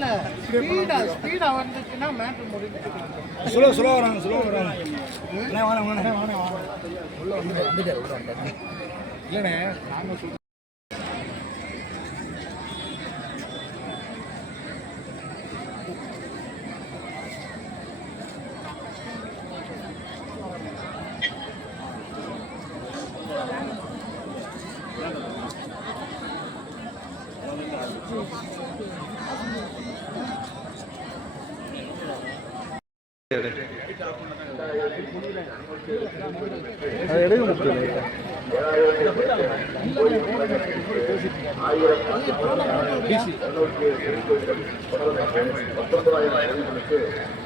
இல்ல ஸ்பீடா ஸ்பீடா வந்துச்சுன்னா மேட்ரு முடிஞ்சு ஸ்லோ ஸ்லோ வராங்க ஸ்லோ வராங்க. வாங்க வாங்க இல்லைண்ணே நாங்க ഇടയിൽ മുപ്പത്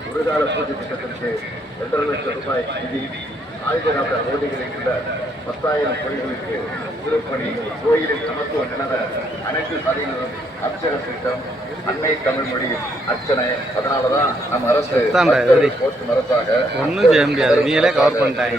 ஒருகால பூஜை திட்டத்திற்கு இரண்டரை லட்சம் ரூபாய் நிதி ஆயுதநாத ரோடிகள் இருக்கின்ற பத்தாயிரம் கோயில்களுக்கு திருப்பணி கோயிலின் சமத்துவ நிலவ அனைத்து சாதிகளும் அர்ச்சக திட்டம் அன்னை தமிழ் மொழி அர்ச்சனை அதனாலதான் நம்ம அரசு போற்றும் அரசாக ஒன்றும் செய்ய முடியாது. நீங்களே கவர் பண்ணிட்டாங்க.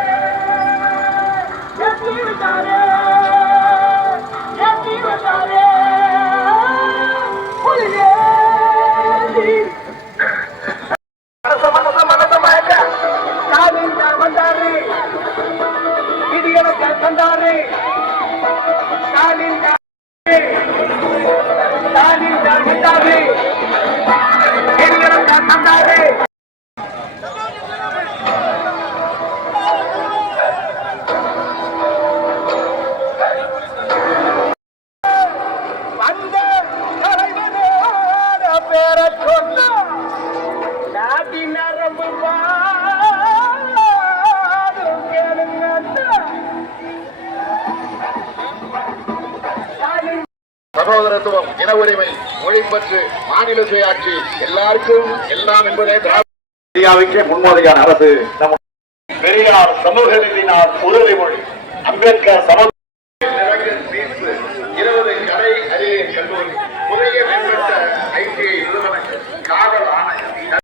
சகோதரத்துவம் இன உரிமை மொழிப்பற்று மாநில சுயாட்சி எல்லாருக்கும் எல்லாம் என்பதே திராவிட இந்தியாவுக்கே முன்மாதிரியான அரசு. பெரியார் சமூக நீதினார் உறுதிமொழி அம்பேத்கர் சம